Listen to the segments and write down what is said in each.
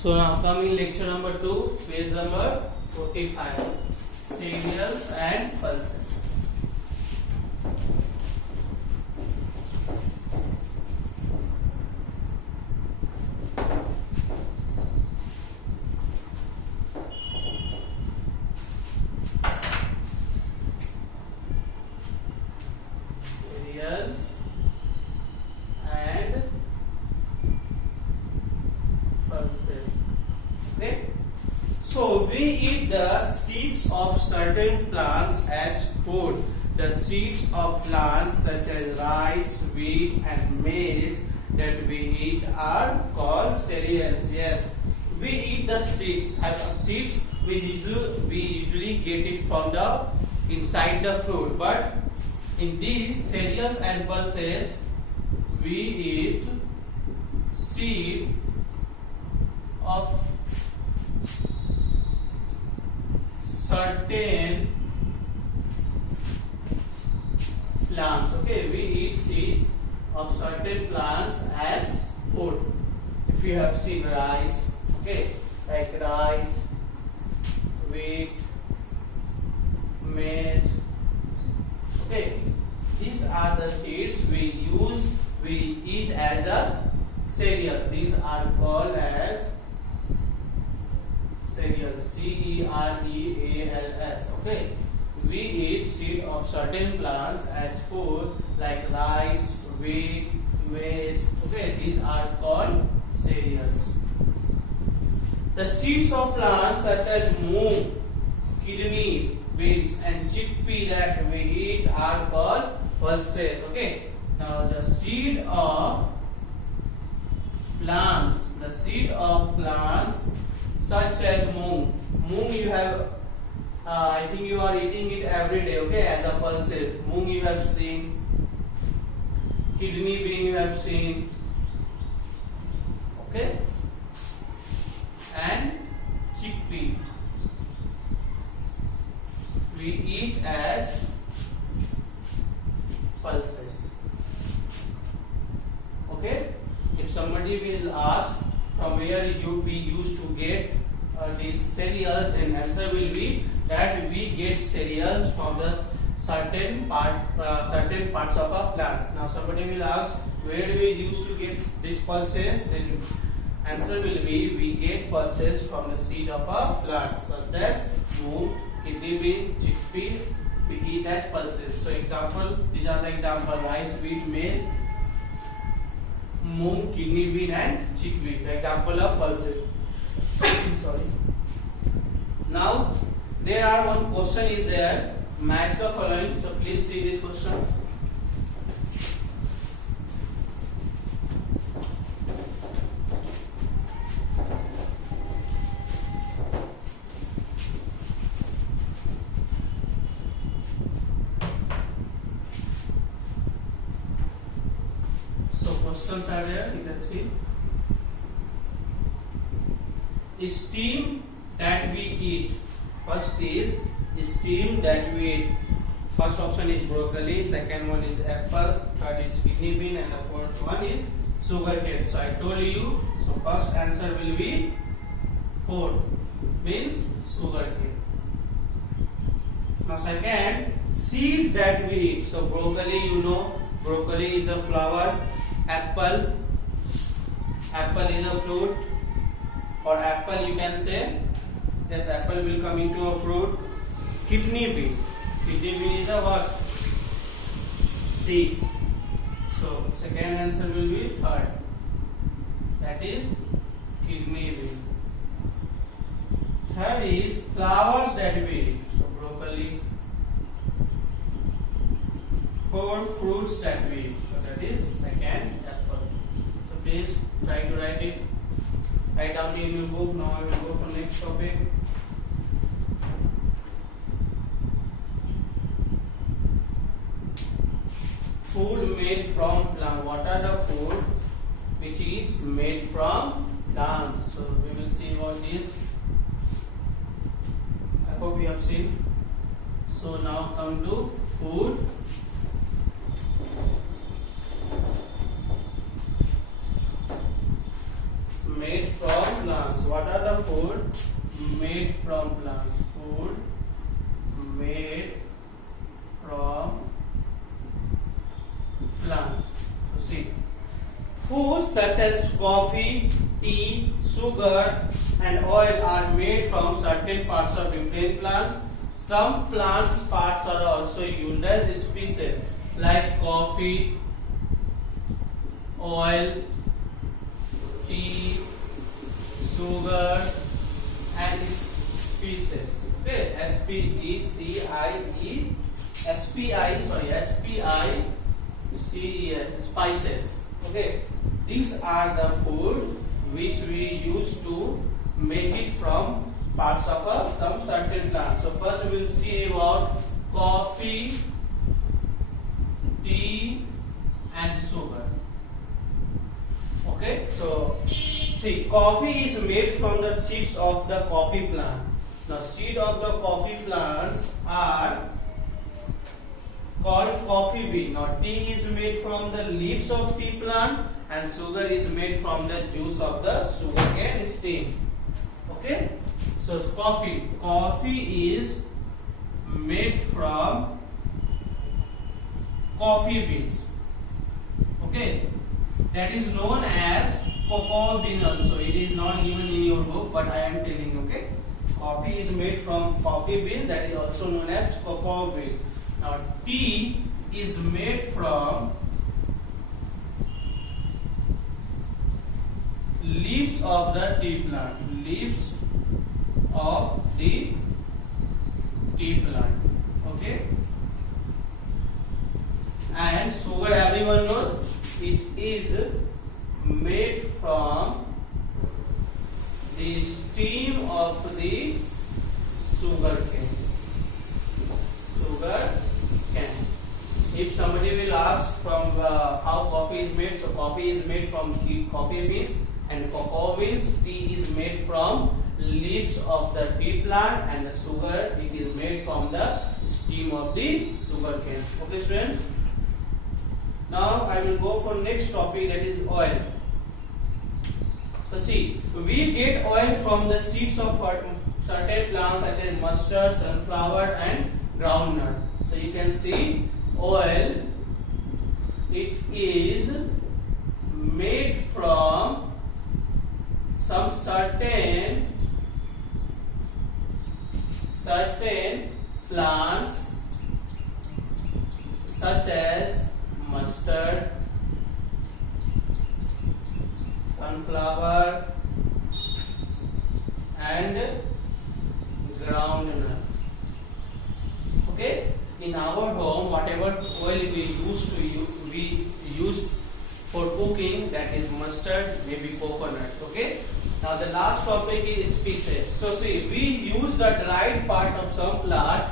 So now coming lecture number 2, page number 45, cereals and pulses. Cereals and pulses. Okay. So we eat the seeds of certain plants as food. The seeds of plants such as rice, wheat, and maize that we eat are called cereals. Yes, we eat the seeds. Seeds we usually get it from the inside the fruit, but in these cereals and pulses we eat seed of certain plants. Okay, we eat seeds of certain plants as food. If you have seen rice, okay, like rice, wheat, maize, okay, these are the seeds we eat as a cereal. These are called as cereals. cereals. Okay, we eat seed of certain plants as food like rice, wheat, maize. Okay, these are called cereals. The seeds of plants such as moong, kidney beans, and chickpea that we eat are called pulses. Okay, now the seed of plants such as moong. Moong you have, I think you are eating it every day. Okay, as a pulses. Moong you have seen. Kidney bean you have seen. Okay, and chickpea we eat as pulses. Okay, if somebody will ask from where we used to get these cereals, then answer will be that we get cereals from the certain parts of our plants. Now somebody will ask where do we used to get these pulses, then answer will be we get pulses from the seed of a plant. So that's moong, kidney bean, chickpea we eat as pulses. So example, these are the example: rice, wheat, maize, moong, kidney bean, and chickpea. The example of pulses. Sorry. Now there are one question is there. Match the following. So please see this question. Questions are there, you can see. Steam that we eat. First is steam that we eat. First option is broccoli, second one is apple, third is kidney bean, and the fourth one is sugarcane. So I told you, so first answer will be 4, means sugarcane. Now second, seed that we eat. So broccoli, you know, broccoli is a flower. Apple is a fruit, or apple you can say. Yes, apple will come into a fruit. Kidney bean is a what? Seed. So second answer will be third. That is kidney bean. Third is flowers that we eat. So broccoli. Fourth, fruits that we eat. So that is second apple. So please try to write it. Write down in your book. Now I will go for next topic. Food made from plant. What are the food which is made from plants? So we will see what is. I hope you have seen. So now come to food made from plants. What are the food made from plants? Food made from plants. So see, foods such as coffee, tea, sugar and oil are made from certain parts of different plant. Some plants parts are also used as species like coffee, oil, tea, sugar and species. Okay, SPICES, spices. Okay, these are the food which we use to make it from parts of some certain plant. So first we will see about coffee, tea and sugar. Okay, so see, coffee is made from the seeds of the coffee plant. Now seed of the coffee plants are called coffee bean. Now tea is made from the leaves of tea plant and sugar is made from the juice of the sugarcane stem. Okay, so coffee is made from coffee beans. Okay, that is known as cocoa bean also. It is not given in your book, but I am telling you. Okay, coffee is made from coffee bean, that is also known as cocoa beans. Now tea is made from leaves of the tea plant. Leaves of the tea plant. Okay, and sugar, everyone knows, it is made from the steam of the sugar cane. If somebody will ask from how coffee is made, so coffee is made from coffee beans and cocoa beans. Tea is made from leaves of the tea plant and the sugar, it is made from the steam of the sugar cane. Okay students, now I will go for next topic, that is oil. So see, we get oil from the seeds of certain plants such as mustard, sunflower and groundnut. So you can see oil, it is made from some certain plants such as mustard, sunflower and groundnut. Okay, in our home whatever oil we use for cooking, that is mustard, maybe coconut. Okay, now the last topic is species. So see, we use the dried part of some plant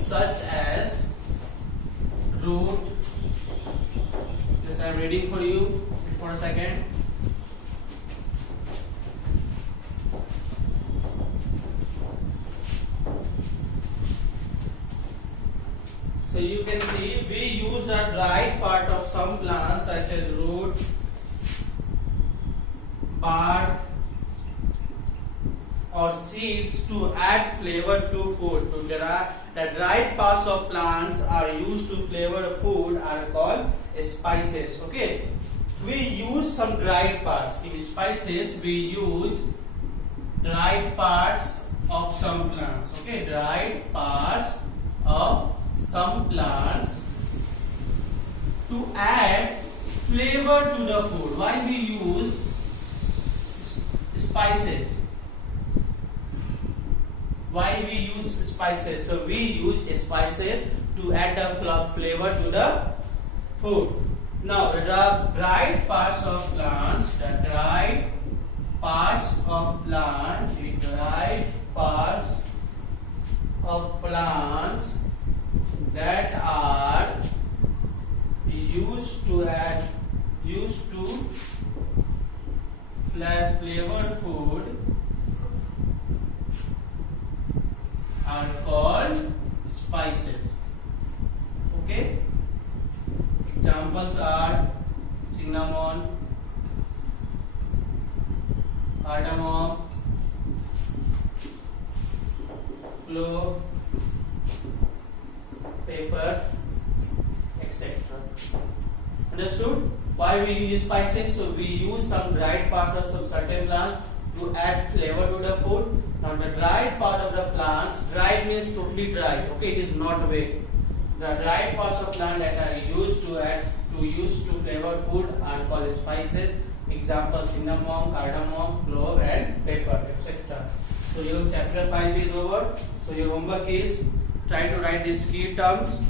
such as root. Yes, I am reading for you. Wait for a second. So you can see we use a dried part of some plants such as root, bark or seeds to add flavor to food. The dried parts of plants are used to flavor food are called spices. Okay, we use some dried parts. In spices we use dried parts of some plants. Okay, dried parts of some plants to add flavor to the food. Why we use spices? Why we use spices? So we use spices to add a flavor to the food. Now the dried parts of plants, that are used to flavor food are called spices. Okay, examples are cinnamon, cardamom, clove, pepper, etc. Understood? Why we use spices? So we use some dried part of some certain plants to add flavor to the food. Now the dried part of the plants, dried means totally dry. Okay, it is not wet. The dried parts of plant that are used to flavor food are called spices. Example: cinnamon, cardamom, clove, and pepper, etc. So your chapter 5 is over. So your homework is try to write these key terms,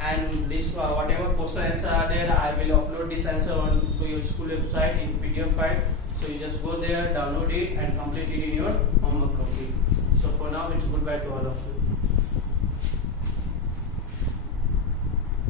and this whatever question answer are there, I will upload this answer on to your school website in PDF file. So you just go there, download it, and complete it in your homework copy. So for now, it's goodbye to all of you.